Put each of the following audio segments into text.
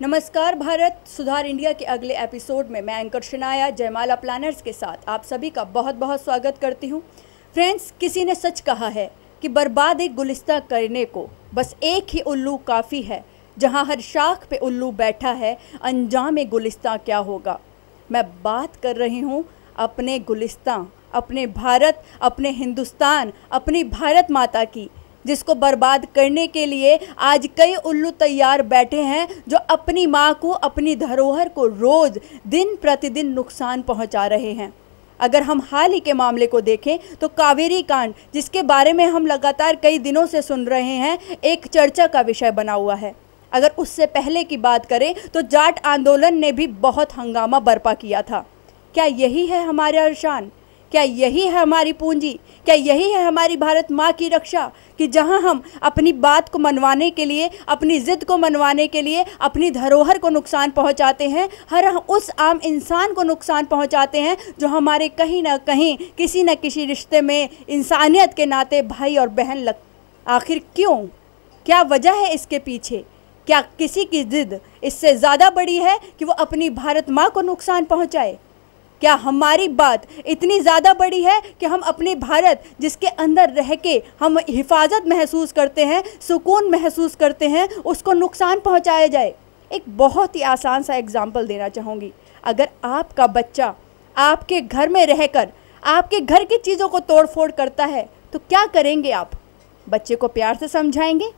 नमस्कार भारत सुधार इंडिया के अगले एपिसोड में मैं एंकर शनाया जयमाला प्लानर्स के साथ आप सभी का बहुत बहुत स्वागत करती हूँ। फ्रेंड्स, किसी ने सच कहा है कि बर्बाद एक गुलिस्तां करने को बस एक ही उल्लू काफ़ी है। जहाँ हर शाख पे उल्लू बैठा है, अंजाम गुलिस्तां क्या होगा। मैं बात कर रही हूँ अपने गुलिस्तां, अपने भारत, अपने हिंदुस्तान, अपनी भारत माता की, जिसको बर्बाद करने के लिए आज कई उल्लू तैयार बैठे हैं, जो अपनी माँ को, अपनी धरोहर को रोज़ दिन प्रतिदिन नुकसान पहुँचा रहे हैं। अगर हम हाल ही के मामले को देखें तो कावेरी कांड, जिसके बारे में हम लगातार कई दिनों से सुन रहे हैं, एक चर्चा का विषय बना हुआ है। अगर उससे पहले की बात करें तो जाट आंदोलन ने भी बहुत हंगामा बर्पा किया था। क्या यही है हमारा शान? क्या यही है हमारी पूंजी? क्या यही है हमारी भारत माँ की रक्षा कि जहां हम अपनी बात को मनवाने के लिए, अपनी ज़िद को मनवाने के लिए अपनी धरोहर को नुकसान पहुंचाते हैं, हर उस आम इंसान को नुकसान पहुंचाते हैं जो हमारे कहीं ना कहीं किसी न किसी रिश्ते में इंसानियत के नाते भाई और बहन आखिर क्यों? क्या वजह है इसके पीछे? क्या किसी की ज़िद इससे ज़्यादा बड़ी है कि वो अपनी भारत माँ को नुकसान पहुँचाए? क्या हमारी बात इतनी ज़्यादा बड़ी है कि हम अपने भारत, जिसके अंदर रह के हम हिफाजत महसूस करते हैं, सुकून महसूस करते हैं, उसको नुकसान पहुंचाया जाए? एक बहुत ही आसान सा एग्जाम्पल देना चाहूँगी। अगर आपका बच्चा आपके घर में रहकर आपके घर की चीज़ों को तोड़ फोड़ करता है तो क्या करेंगे आप? बच्चे को प्यार से समझाएंगे?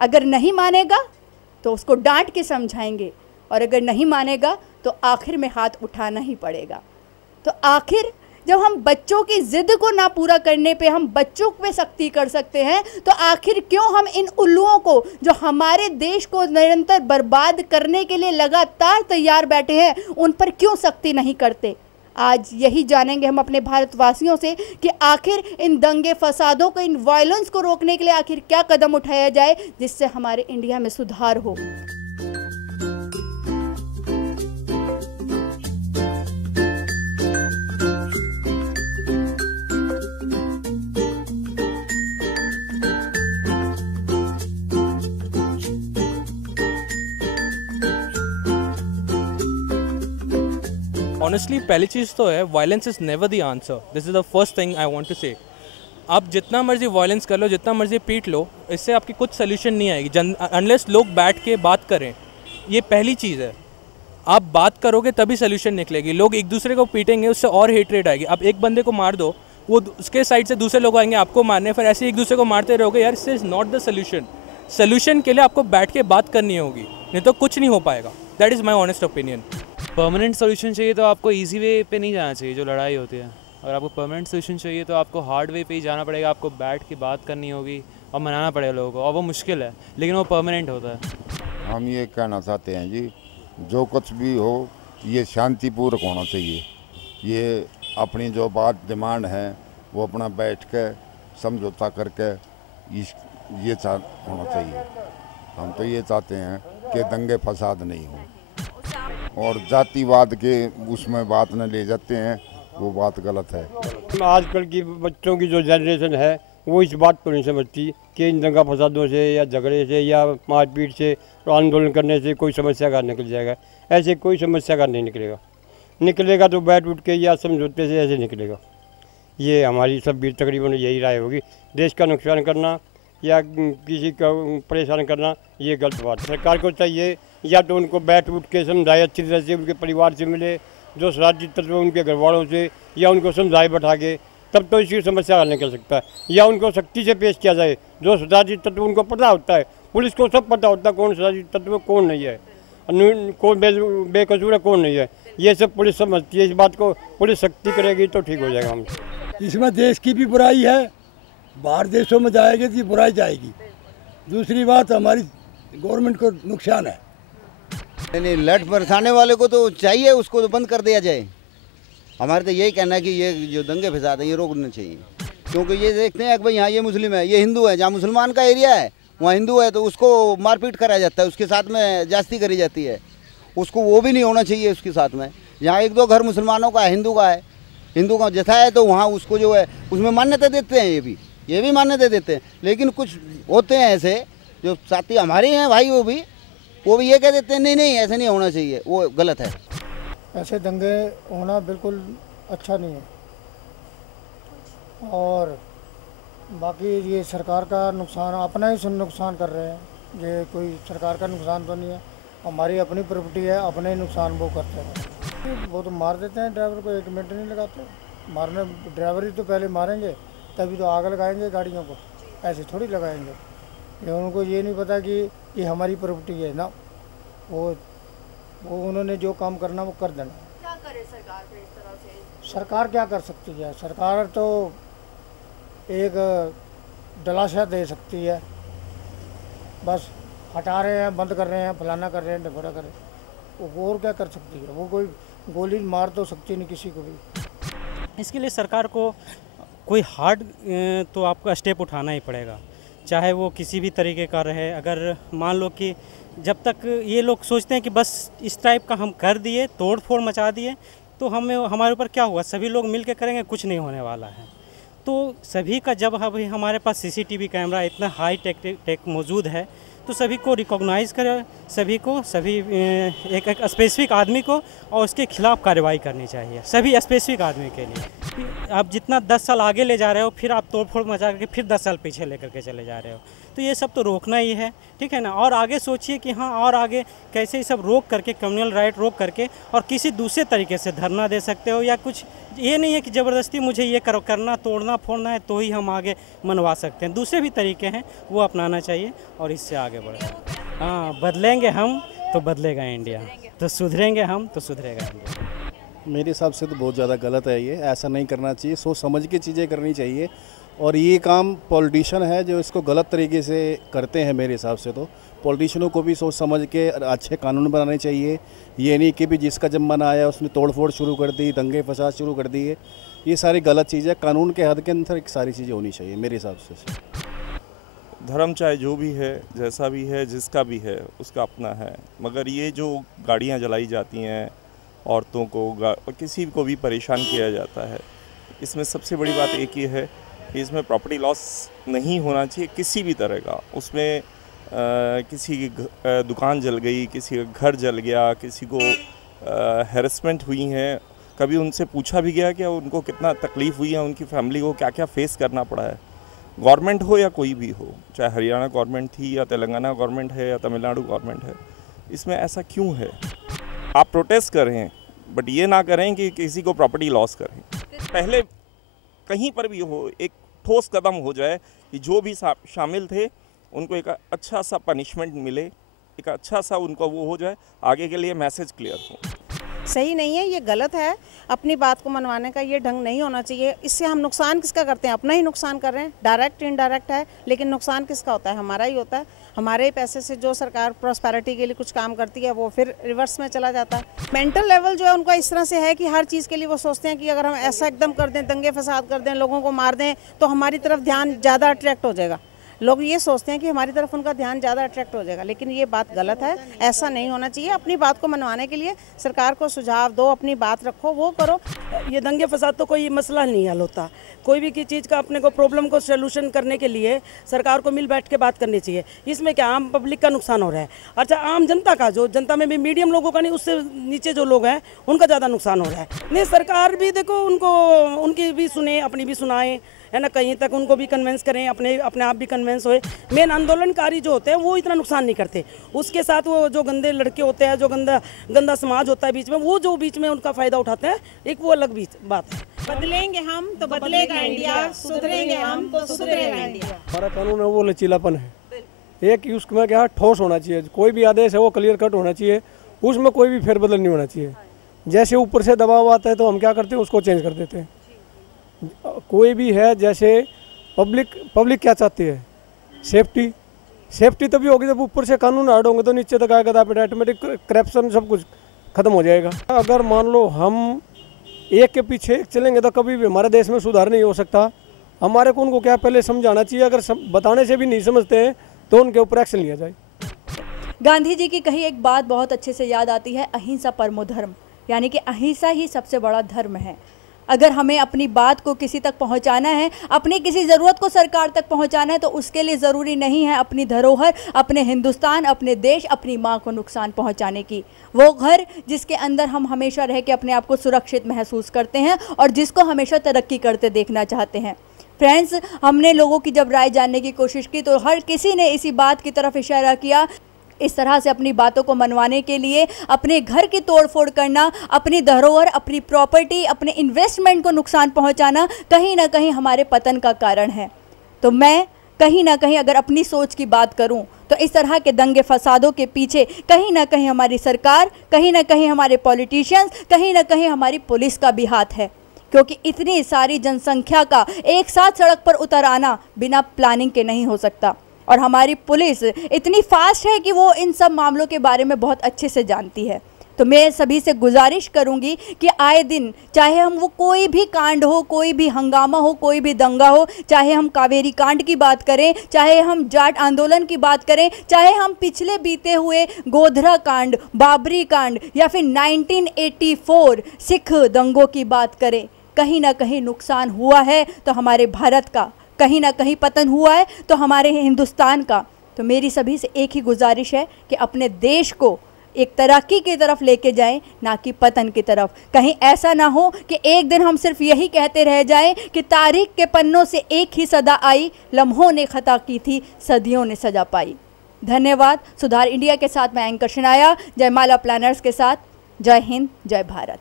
अगर नहीं मानेगा तो उसको डांट के समझाएंगे, और अगर नहीं मानेगा तो आखिर में हाथ उठाना ही पड़ेगा। तो आखिर जब हम बच्चों की ज़िद को ना पूरा करने पे हम बच्चों पे सख्ती कर सकते हैं, तो आखिर क्यों हम इन उल्लुओं को, जो हमारे देश को निरंतर बर्बाद करने के लिए लगातार तैयार बैठे हैं, उन पर क्यों सख्ती नहीं करते? आज यही जानेंगे हम अपने भारतवासियों से कि आखिर इन दंगे फसादों को, इन वायलेंस को रोकने के लिए आखिर क्या कदम उठाया जाए जिससे हमारे इंडिया में सुधार हो। ऑनेस्टली पहली चीज़ तो है, violence is never the answer. This is the first thing I want to say. आप जितना मर्जी वायलेंस कर लो, जितना मर्जी पीट लो, इससे आपकी कुछ सोल्यूशन नहीं आएगी अनलेस लोग बैठ के बात करें। ये पहली चीज़ है। आप बात करोगे तभी सोल्यूशन निकलेगी। लोग एक दूसरे को पीटेंगे, उससे और हेटरेट आएगी। आप एक बंदे को मार दो, वो उसके साइड से दूसरे लोग आएंगे आपको मारने, फिर ऐसे एक दूसरे को मारते रहोगे। यार, इससे is not the solution. Solution के लिए आपको बैठ के बात करनी होगी, नहीं तो कुछ नहीं हो पाएगा। That is my honest opinion. Permanent solution चाहिए तो आपको इजी वे पे नहीं जाना चाहिए जो लड़ाई होती है। और आपको परमानेंट सोल्यूशन चाहिए तो आपको हार्ड वे पे ही जाना पड़ेगा। आपको बैठ के बात करनी होगी और मनाना पड़ेगा लोगों को, और वो मुश्किल है लेकिन वो परमानेंट होता है। हम ये कहना चाहते हैं जी, जो कुछ भी हो ये शांतिपूर्वक होना चाहिए। ये अपनी जो बात डिमांड है वो अपना बैठ के समझौता करके ये होना चाहिए। हम तो ये चाहते हैं कि दंगे फसाद नहीं हो, और जातिवाद के उसमें बात न ले जाते हैं, वो बात गलत है। आजकल की बच्चों की जो जनरेशन है वो इस बात को नहीं समझती कि इन दंगा फसादों से या झगड़े से या मारपीट से, आंदोलन करने से कोई समस्या का निकल जाएगा। ऐसे कोई समस्या का नहीं निकलेगा तो बैठ उठ के या समझौते से ऐसे निकलेगा। ये हमारी सब भी तकरीबन यही राय होगी। देश का नुकसान करना या किसी का परेशान करना ये गलत बात। सरकार को चाहिए या तो उनको बैठ उठ के समझाए, अच्छी तरह से उनके परिवार से मिले, जो शरारती तत्व उनके घर वालों से, या उनको समझाए बैठा के, तब तो इसकी समस्या हल निकल सकता है। या उनको सख्ती से पेश किया जाए। जो शरारती तत्व उनको पता होता है, पुलिस को सब पता होता है कौन शरारती तत्व कौन नहीं है, कौन बेकसूर है कौन नहीं है। ये सब पुलिस समझती है। इस बात को पुलिस सख्ती करेगी तो ठीक हो जाएगा। हम इसमें देश की भी बुराई है, बाहर देशों में जाएगी तो बुराई जाएगी। दूसरी बात, हमारी गवर्नमेंट को नुकसान है। नहीं, लठ बरसाने वाले को तो चाहिए, उसको तो बंद कर दिया जाए। हमारे तो यही कहना है कि ये जो दंगे फसाद है ये रोकना चाहिए। क्योंकि ये देखते हैं कि भाई यहाँ ये मुस्लिम है, ये हिंदू है, जहाँ मुसलमान का एरिया है वहाँ हिंदू है तो उसको मारपीट कराया जाता है, उसके साथ में जास्ती करी जाती है। उसको वो भी नहीं होना चाहिए उसके साथ में। जहाँ एक दो घर मुसलमानों का है, हिंदू का है, हिंदू का जथा है तो वहाँ उसको जो है उसमें मान्यता देते हैं, ये भी मान्यता देते हैं। लेकिन कुछ होते हैं ऐसे जो साथी हमारे हैं भाई, वो भी ये कह देते हैं नहीं नहीं ऐसा नहीं होना चाहिए, वो गलत है। ऐसे दंगे होना बिल्कुल अच्छा नहीं है। और बाकी ये सरकार का नुकसान, अपना ही नुकसान कर रहे हैं। ये कोई सरकार का नुकसान तो नहीं है, हमारी अपनी प्रॉपर्टी है, अपने ही नुकसान वो करते हैं। वो तो मार देते हैं ड्राइवर को, 1 मिनट नहीं लगाते मारने। ड्राइवर ही तो पहले मारेंगे तभी तो आग लगाएंगे गाड़ियों को, ऐसे थोड़ी लगाएंगे। ये उनको ये नहीं पता कि ये हमारी प्रॉपर्टी है ना, वो उन्होंने जो काम करना वो कर देना। क्या करे सरकार फिर इस तरह से? सरकार क्या कर सकती है? सरकार तो एक दिलासा दे सकती है, बस हटा रहे हैं, बंद कर रहे हैं, फलाना कर रहे हैं, ढिबोरा कर रहे हैं, वो और क्या कर सकती है? वो कोई गोली मार तो सकती नहीं किसी को भी। इसके लिए सरकार को कोई हार्ड तो आपको स्टेप उठाना ही पड़ेगा, चाहे वो किसी भी तरीके का रहे। अगर मान लो कि जब तक ये लोग सोचते हैं कि बस इस टाइप का हम कर दिए, तोड़ फोड़ मचा दिए, तो हमारे ऊपर क्या हुआ? सभी लोग मिल के करेंगे, कुछ नहीं होने वाला है। तो सभी का जब अभी हमारे पास सीसीटीवी कैमरा इतना हाई टेक मौजूद है, तो सभी को रिकॉग्नाइज़ करें, सभी एक स्पेसिफिक आदमी को और उसके खिलाफ कार्रवाई करनी चाहिए, सभी स्पेसिफिक आदमी के लिए। आप जितना 10 साल आगे ले जा रहे हो, फिर आप तोड़फोड़ मचा करके फिर 10 साल पीछे लेकर के चले जा रहे हो, तो ये सब तो रोकना ही है, ठीक है ना। और आगे सोचिए कि हाँ, और आगे कैसे ये सब रोक करके, कम्युनल राइट रोक करके और किसी दूसरे तरीके से धरना दे सकते हो, या कुछ ये नहीं है कि ज़बरदस्ती मुझे ये करना, तोड़ना फोड़ना है तो ही हम आगे मनवा सकते हैं। दूसरे भी तरीके हैं, वो अपनाना चाहिए और इससे आगे बढ़ें। हाँ, बदलेंगे हम तो बदलेगा इंडिया, तो सुधरेंगे हम तो सुधरेगा इंडिया। मेरे हिसाब से तो बहुत ज़्यादा गलत है ये, ऐसा नहीं करना चाहिए, सोच समझ के चीज़ें करनी चाहिए। और ये काम पॉलिटिशियन है जो इसको गलत तरीके से करते हैं। मेरे हिसाब से तो पॉलिटिशियनों को भी सोच समझ के अच्छे कानून बनाने चाहिए। ये नहीं कि भी जिसका जब मन आया उसने तोड़फोड़ शुरू कर दी, दंगे फसाद शुरू कर दिए, ये सारी गलत चीज़ें। कानून के हद के अंदर सारी चीज़ें होनी चाहिए मेरे हिसाब से। धर्म चाहे जो भी है, जैसा भी है, जिसका भी है, उसका अपना है, मगर ये जो गाड़ियाँ जलाई जाती हैं, औरतों को किसी को भी परेशान किया जाता है, इसमें सबसे बड़ी बात एक ही है कि इसमें प्रॉपर्टी लॉस नहीं होना चाहिए किसी भी तरह का। उसमें किसी की दुकान जल गई, किसी का घर जल गया, किसी को हैरेसमेंट हुई है, कभी उनसे पूछा भी गया कि उनको कितना तकलीफ़ हुई है, उनकी फैमिली को क्या क्या फेस करना पड़ा है। गवर्नमेंट हो या कोई भी हो, चाहे हरियाणा गवर्नमेंट थी या तेलंगाना गवर्नमेंट है या तमिलनाडु गवर्नमेंट है, इसमें ऐसा क्यों है? आप प्रोटेस्ट करें, बट ये ना करें कि किसी को प्रॉपर्टी लॉस करें। पहले कहीं पर भी हो, एक ठोस कदम हो जाए कि जो भी शामिल थे उनको एक अच्छा सा पनिशमेंट मिले, एक अच्छा सा उनको वो हो जाए, आगे के लिए मैसेज क्लियर हो। सही नहीं है, ये गलत है। अपनी बात को मनवाने का ये ढंग नहीं होना चाहिए। इससे हम नुकसान किसका करते हैं? अपना ही नुकसान कर रहे हैं, डायरेक्ट इनडायरेक्ट है, लेकिन नुकसान किसका होता है? हमारा ही होता है। हमारे ही पैसे से जो सरकार प्रॉस्पेरिटी के लिए कुछ काम करती है वो फिर रिवर्स में चला जाता है। मेंटल लेवल जो है उनका इस तरह से है कि हर चीज़ के लिए वो सोचते हैं कि अगर हम ऐसा एकदम कर दें, दंगे फसाद कर दें, लोगों को मार दें, तो हमारी तरफ ध्यान ज़्यादा अट्रैक्ट हो जाएगा। लोग ये सोचते हैं कि हमारी तरफ उनका ध्यान ज़्यादा अट्रैक्ट हो जाएगा, लेकिन ये बात गलत है। ऐसा नहीं होना चाहिए। अपनी बात को मनवाने के लिए सरकार को सुझाव दो, अपनी बात रखो, वो करो। ये दंगे फसाद तो कोई मसला नहीं हल होता। कोई भी चीज़ का अपने को प्रॉब्लम को सोल्यूशन करने के लिए सरकार को मिल बैठ के बात करनी चाहिए। इसमें क्या आम पब्लिक का नुकसान हो रहा है? अच्छा, आम जनता का, जो जनता में भी मीडियम लोगों का नहीं, उससे नीचे जो लोग हैं उनका ज़्यादा नुकसान हो रहा है। नहीं, सरकार भी देखो, उनकी भी सुने, अपनी भी सुनाएं, है ना, कहीं तक उनको भी कन्वेंस करें, अपने आप भी कन्वेंस होए। मेन आंदोलनकारी जो होते हैं वो इतना नुकसान नहीं करते, उसके साथ वो जो गंदे लड़के होते हैं, जो गंदा समाज होता है बीच में, वो जो बीच में उनका फ़ायदा उठाते हैं, एक वो अलग बात है। बदलेंगे हम तो बदलेगा इंडिया, सुधरेंगे हम तो सुधरेगा इंडिया। हमारा कानून है वो लचीलापन है, एक उसमें क्या ठोस होना चाहिए। कोई भी आदेश है वो क्लियर कट होना चाहिए, उसमें कोई भी फेरबदल नहीं होना चाहिए। जैसे ऊपर से दबाव आता है तो हम क्या करते हैं, उसको चेंज कर देते हैं। कोई भी है, जैसे पब्लिक क्या चाहती है? सेफ्टी तभी होगी जब ऊपर से कानून हार्ड होंगे तो नीचे तक आएगा, तो ऑटोमेटिक करप्शन सब कुछ खत्म हो जाएगा। अगर मान लो हम एक के पीछे एक चलेंगे तो कभी भी हमारे देश में सुधार नहीं हो सकता। हमारे को उनको क्या पहले समझाना चाहिए, अगर बताने से भी नहीं समझते हैं तो उनके ऊपर एक्शन लिया जाए। गांधी जी की कही एक बात बहुत अच्छे से याद आती है, अहिंसा परमो धर्म, यानी कि अहिंसा ही सबसे बड़ा धर्म है। अगर हमें अपनी बात को किसी तक पहुंचाना है, अपनी किसी ज़रूरत को सरकार तक पहुंचाना है, तो उसके लिए ज़रूरी नहीं है अपनी धरोहर, अपने हिंदुस्तान, अपने देश, अपनी माँ को नुकसान पहुंचाने की। वो घर जिसके अंदर हम हमेशा रह के अपने आप को सुरक्षित महसूस करते हैं और जिसको हमेशा तरक्की करते देखना चाहते हैं। फ्रेंड्स, हमने लोगों की जब राय जानने की कोशिश की तो हर किसी ने इसी बात की तरफ इशारा किया। इस तरह से अपनी बातों को मनवाने के लिए अपने घर की तोड़फोड़ करना, अपनी धरोहर, अपनी प्रॉपर्टी, अपने इन्वेस्टमेंट को नुकसान पहुंचाना कहीं ना कहीं हमारे पतन का कारण है। तो मैं कहीं ना कहीं अगर अपनी सोच की बात करूं तो इस तरह के दंगे फसादों के पीछे कहीं ना कहीं हमारी सरकार, कहीं ना कहीं हमारे पॉलिटिशियंस, कहीं ना कहीं हमारी पुलिस का भी हाथ है, क्योंकि इतनी सारी जनसंख्या का एक साथ सड़क पर उतर आना बिना प्लानिंग के नहीं हो सकता। और हमारी पुलिस इतनी फास्ट है कि वो इन सब मामलों के बारे में बहुत अच्छे से जानती है। तो मैं सभी से गुजारिश करूंगी कि आए दिन, चाहे हम वो कोई भी कांड हो, कोई भी हंगामा हो, कोई भी दंगा हो, चाहे हम कावेरी कांड की बात करें, चाहे हम जाट आंदोलन की बात करें, चाहे हम पिछले बीते हुए गोधरा कांड, बाबरी कांड या फिर 1984 सिख दंगों की बात करें, कहीं ना कहीं नुकसान हुआ है तो हमारे भारत का, कहीं ना कहीं पतन हुआ है तो हमारे हिंदुस्तान का। तो मेरी सभी से एक ही गुजारिश है कि अपने देश को एक तरक्की की तरफ लेके जाएं, ना कि पतन की तरफ। कहीं ऐसा ना हो कि एक दिन हम सिर्फ यही कहते रह जाएं कि तारीख के पन्नों से एक ही सदा आई, लम्हों ने खता की थी, सदियों ने सजा पाई। धन्यवाद। सुधार इंडिया के साथ मैं एंकर शनाया, जयमाला प्लानर्स के साथ। जय हिंद, जय भारत।